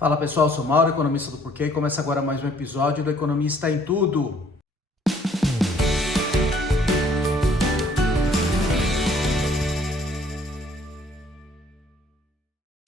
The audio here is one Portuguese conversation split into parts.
Fala pessoal, sou Mauro, economista do Porquê, e começa agora mais um episódio do Economista em Tudo.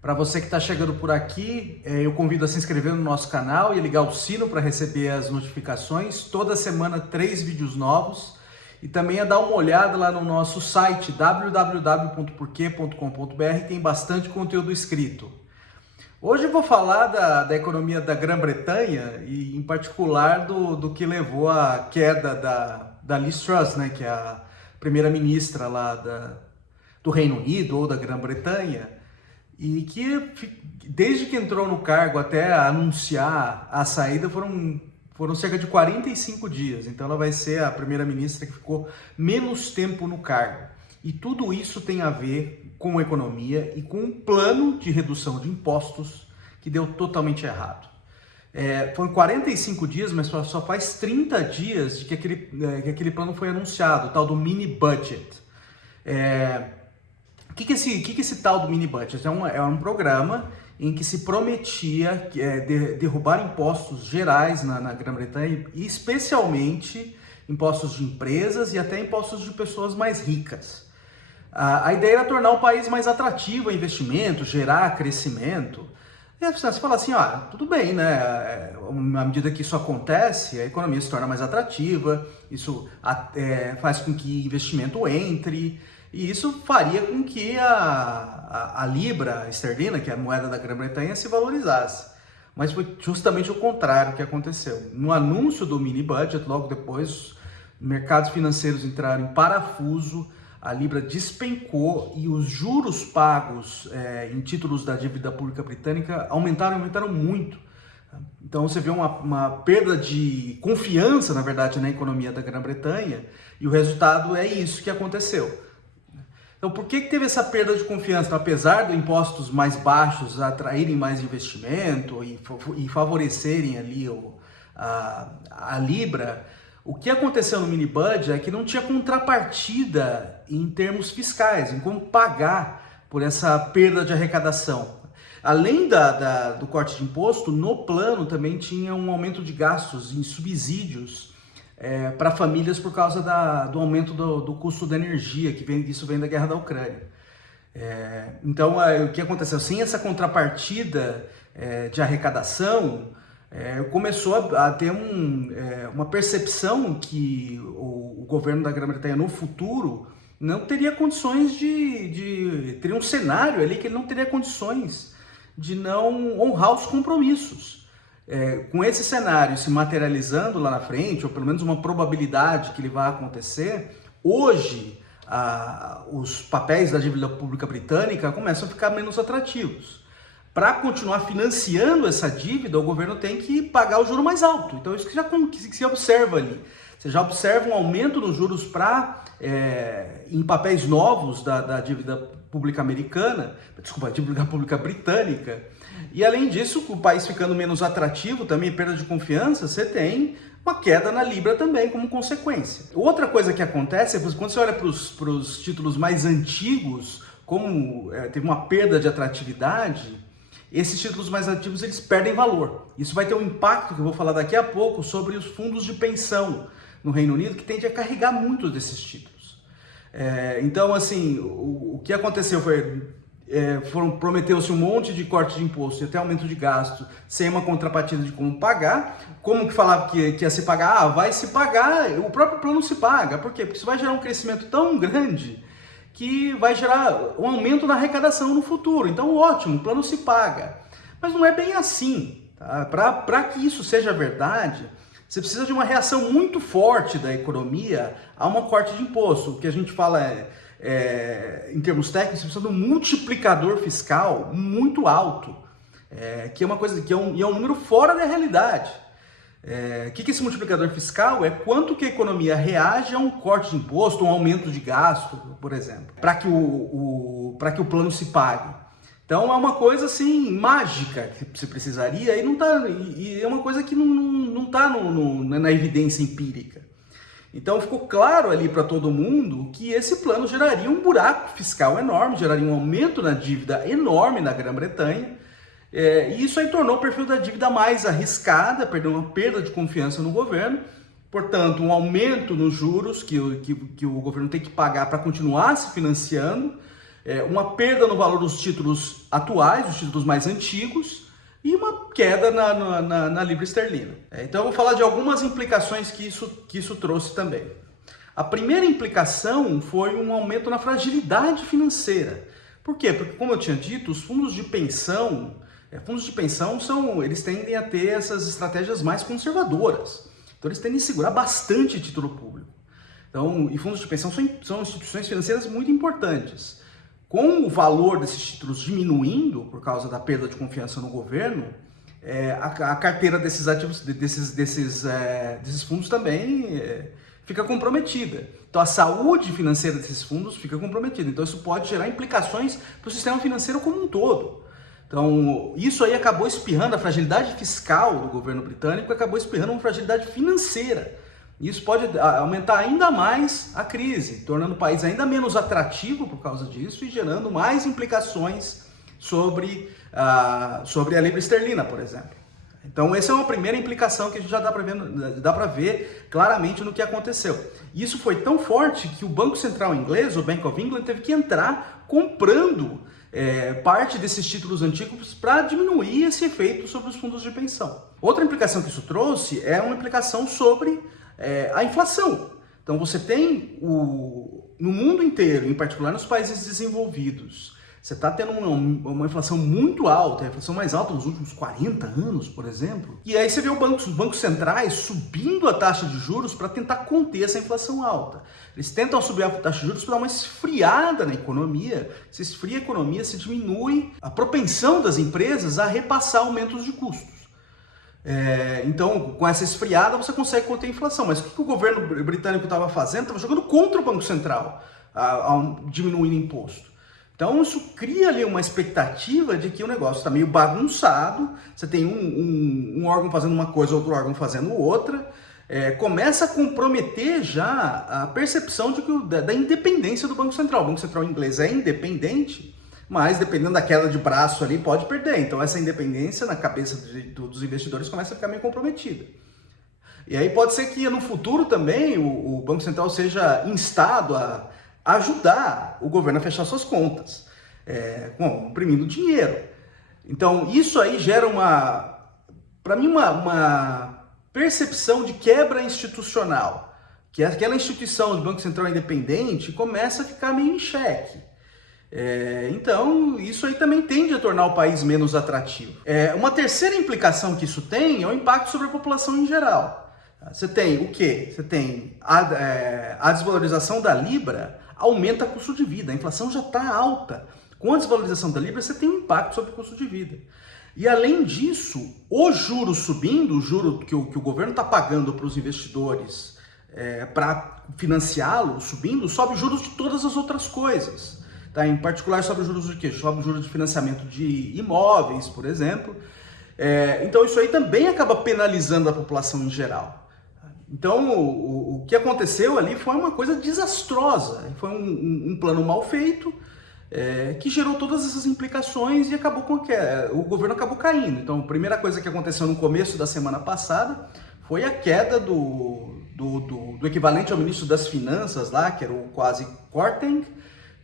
Para você que está chegando por aqui, eu convido a se inscrever no nosso canal e ligar o sino para receber as notificações. Toda semana 3 vídeos novos e também a dar uma olhada lá no nosso site www.porquê.com.br, tem bastante conteúdo escrito. Hoje eu vou falar da economia da Grã-Bretanha e, em particular, do que levou à queda da Liz Truss, né, que é a primeira-ministra lá do Reino Unido ou da Grã-Bretanha, e que, desde que entrou no cargo até anunciar a saída, foram cerca de 45 dias. Então ela vai ser a primeira-ministra que ficou menos tempo no cargo. E tudo isso tem a ver com economia e com um plano de redução de impostos que deu totalmente errado. Foram 45 dias, mas só faz 30 dias de que aquele plano foi anunciado, o tal do mini budget. O que esse tal do mini budget? É um programa em que se prometia derrubar impostos gerais na Grã-Bretanha, e especialmente impostos de empresas e até impostos de pessoas mais ricas. A ideia era tornar o país mais atrativo a investimento, gerar crescimento. E você fala assim, tudo bem, né? À medida que isso acontece, a economia se torna mais atrativa, isso faz com que investimento entre, e isso faria com que a libra esterlina, que é a moeda da Grã-Bretanha, se valorizasse. Mas foi justamente o contrário que aconteceu. No anúncio do mini budget, logo depois, os mercados financeiros entraram em parafuso, a libra despencou e os juros pagos em títulos da dívida pública britânica aumentaram muito. Então você vê uma perda de confiança, na verdade, na economia da Grã-Bretanha, e o resultado é isso que aconteceu. Então por que teve essa perda de confiança? Então, apesar de impostos mais baixos atraírem mais investimento e favorecerem ali a libra, o que aconteceu no mini budget é que não tinha contrapartida em termos fiscais, em como pagar por essa perda de arrecadação. Além do corte de imposto, no plano também tinha um aumento de gastos em subsídios para famílias por causa do aumento do custo da energia, isso vem da guerra da Ucrânia. Então, o que aconteceu? Sem essa contrapartida de arrecadação, começou a ter uma percepção que o governo da Grã-Bretanha no futuro não teria condições teria um cenário ali que ele não teria condições de não honrar os compromissos. Com esse cenário se materializando lá na frente, ou pelo menos uma probabilidade que ele vai acontecer, hoje os papéis da dívida pública britânica começam a ficar menos atrativos. Para continuar financiando essa dívida, o governo tem que pagar o juro mais alto. Então, isso que se observa ali. Você já observa um aumento nos juros em papéis novos da dívida pública dívida pública britânica. E, além disso, com o país ficando menos atrativo, também perda de confiança, você tem uma queda na libra também como consequência. Outra coisa que acontece é que quando você olha para os títulos mais antigos, como teve uma perda de atratividade, esses títulos mais ativos eles perdem valor. Isso vai ter um impacto, que eu vou falar daqui a pouco, sobre os fundos de pensão no Reino Unido, que tende a carregar muitos desses títulos. Então, assim, o que aconteceu prometeu-se um monte de corte de imposto e até aumento de gasto, sem uma contrapartida de como pagar. Como que falava que ia se pagar? Vai se pagar, o próprio plano se paga. Por quê? Porque isso vai gerar um crescimento tão grande que vai gerar um aumento na arrecadação no futuro. Então, ótimo, o plano se paga. Mas não é bem assim. Tá? Para que isso seja verdade, você precisa de uma reação muito forte da economia a um corte de imposto. O que a gente fala em termos técnicos, você precisa de um multiplicador fiscal muito alto, que é uma coisa que é um número fora da realidade. O que é esse multiplicador fiscal? É quanto que a economia reage a um corte de imposto, um aumento de gasto, por exemplo, para que o plano se pague. Então é uma coisa assim mágica que você precisaria e é uma coisa que não está na evidência empírica. Então ficou claro ali para todo mundo que esse plano geraria um buraco fiscal enorme, geraria um aumento na dívida enorme na Grã-Bretanha, E isso aí tornou o perfil da dívida mais arriscada, perdeu uma perda de confiança no governo, portanto, um aumento nos juros que o governo tem que pagar para continuar se financiando, uma perda no valor dos títulos atuais, os títulos mais antigos, e uma queda na libra esterlina. Então eu vou falar de algumas implicações que isso trouxe também. A primeira implicação foi um aumento na fragilidade financeira. Por quê? Porque, como eu tinha dito, os fundos de pensão eles tendem a ter essas estratégias mais conservadoras. Então eles tendem a segurar bastante título público. Então, e fundos de pensão são instituições financeiras muito importantes. Com o valor desses títulos diminuindo por causa da perda de confiança no governo, a carteira desses ativos, desses fundos também fica comprometida. Então a saúde financeira desses fundos fica comprometida. Então isso pode gerar implicações para o sistema financeiro como um todo. Então isso aí acabou espirrando, a fragilidade fiscal do governo britânico acabou espirrando uma fragilidade financeira. Isso pode aumentar ainda mais a crise, tornando o país ainda menos atrativo por causa disso e gerando mais implicações sobre a libra esterlina, por exemplo. Então essa é uma primeira implicação que a gente já dá para ver claramente no que aconteceu. Isso foi tão forte que o Banco Central inglês, o Bank of England, teve que entrar comprando parte desses títulos antigos para diminuir esse efeito sobre os fundos de pensão. Outra implicação que isso trouxe é uma implicação sobre a inflação. Então você tem no mundo inteiro, em particular nos países desenvolvidos, você está tendo uma inflação muito alta, a inflação mais alta nos últimos 40 anos, por exemplo. E aí você vê os bancos centrais subindo a taxa de juros para tentar conter essa inflação alta. Eles tentam subir a taxa de juros para dar uma esfriada na economia. Se esfria a economia, se diminui a propensão das empresas a repassar aumentos de custos. Então, com essa esfriada, você consegue conter a inflação. Mas o que o governo britânico estava fazendo? Estava jogando contra o Banco Central, diminuindo imposto. Então isso cria ali uma expectativa de que o negócio está meio bagunçado, você tem um órgão fazendo uma coisa, outro órgão fazendo outra, começa a comprometer já a percepção da independência do Banco Central. O Banco Central inglês é independente, mas dependendo da queda de braço ali pode perder. Então essa independência na cabeça dos investidores começa a ficar meio comprometida. E aí pode ser que no futuro também o Banco Central seja instado a ajudar o governo a fechar suas contas, imprimindo dinheiro. Então isso aí gera para mim, uma percepção de quebra institucional, que aquela instituição do Banco Central independente começa a ficar meio em xeque. Então isso aí também tende a tornar o país menos atrativo. Uma terceira implicação que isso tem é o impacto sobre a população em geral. Você tem o quê? Você tem a desvalorização da libra, aumenta o custo de vida, a inflação já está alta. Com a desvalorização da libra, você tem um impacto sobre o custo de vida. E além disso, o juro subindo, o juro que o governo está pagando para os investidores para financiá-lo, subindo, sobe os juros de todas as outras coisas. Tá? Em particular, sobe os juros de quê? Sobe os juros de financiamento de imóveis, por exemplo. Então isso aí também acaba penalizando a população em geral. Então, o que aconteceu ali foi uma coisa desastrosa, foi um plano mal feito, que gerou todas essas implicações e acabou o governo acabou caindo. Então, a primeira coisa que aconteceu no começo da semana passada foi a queda do equivalente ao ministro das Finanças lá, que era o Kwasi Kwarteng,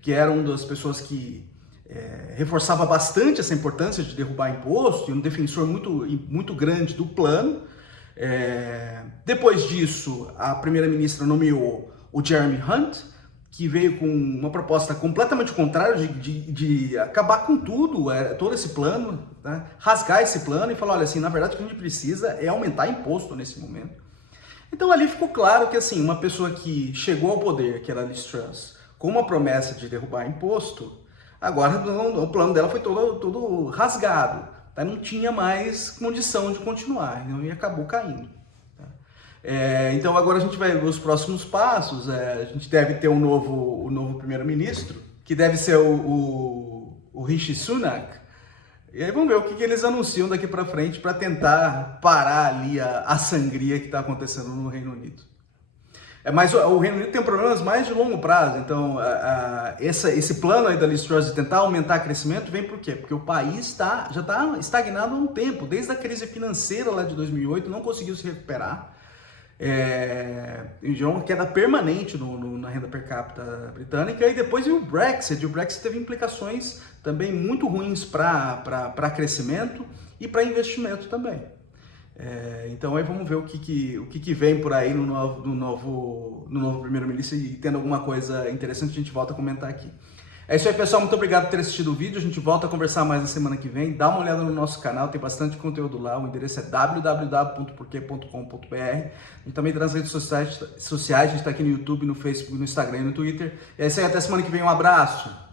que era uma das pessoas que reforçava bastante essa importância de derrubar imposto, e um defensor muito grande do plano. Depois disso, a primeira-ministra nomeou o Jeremy Hunt, que veio com uma proposta completamente contrária de acabar com tudo, todo esse plano, né? Rasgar esse plano e falar, olha, assim, na verdade o que a gente precisa é aumentar imposto nesse momento. Então ali ficou claro que assim, uma pessoa que chegou ao poder, que era a Liz Truss, com uma promessa de derrubar imposto, agora o plano dela foi todo rasgado. Não tinha mais condição de continuar, e acabou caindo. Então agora a gente vai ver os próximos passos. A gente deve ter um novo primeiro-ministro, que deve ser o Rishi Sunak. E aí vamos ver o que eles anunciam daqui para frente para tentar parar ali a sangria que está acontecendo no Reino Unido. Mas o Reino Unido tem problemas mais de longo prazo, então esse plano aí da Liz Truss de tentar aumentar o crescimento vem por quê? Porque o país já está estagnado há um tempo, desde a crise financeira lá de 2008, não conseguiu se recuperar, gerou uma queda permanente na renda per capita britânica, e depois veio o Brexit teve implicações também muito ruins para crescimento e para investimento também. Então aí vamos ver o que vem por aí no novo primeiro-ministro, e tendo alguma coisa interessante a gente volta a comentar aqui. É isso aí, pessoal, muito obrigado por ter assistido o vídeo, a gente volta a conversar mais na semana que vem. Dá uma olhada no nosso canal, tem bastante conteúdo lá, o endereço é www.porque.com.br. A gente também está nas redes sociais, a gente está aqui no YouTube, no Facebook, no Instagram e no Twitter. É isso aí, até semana que vem, um abraço!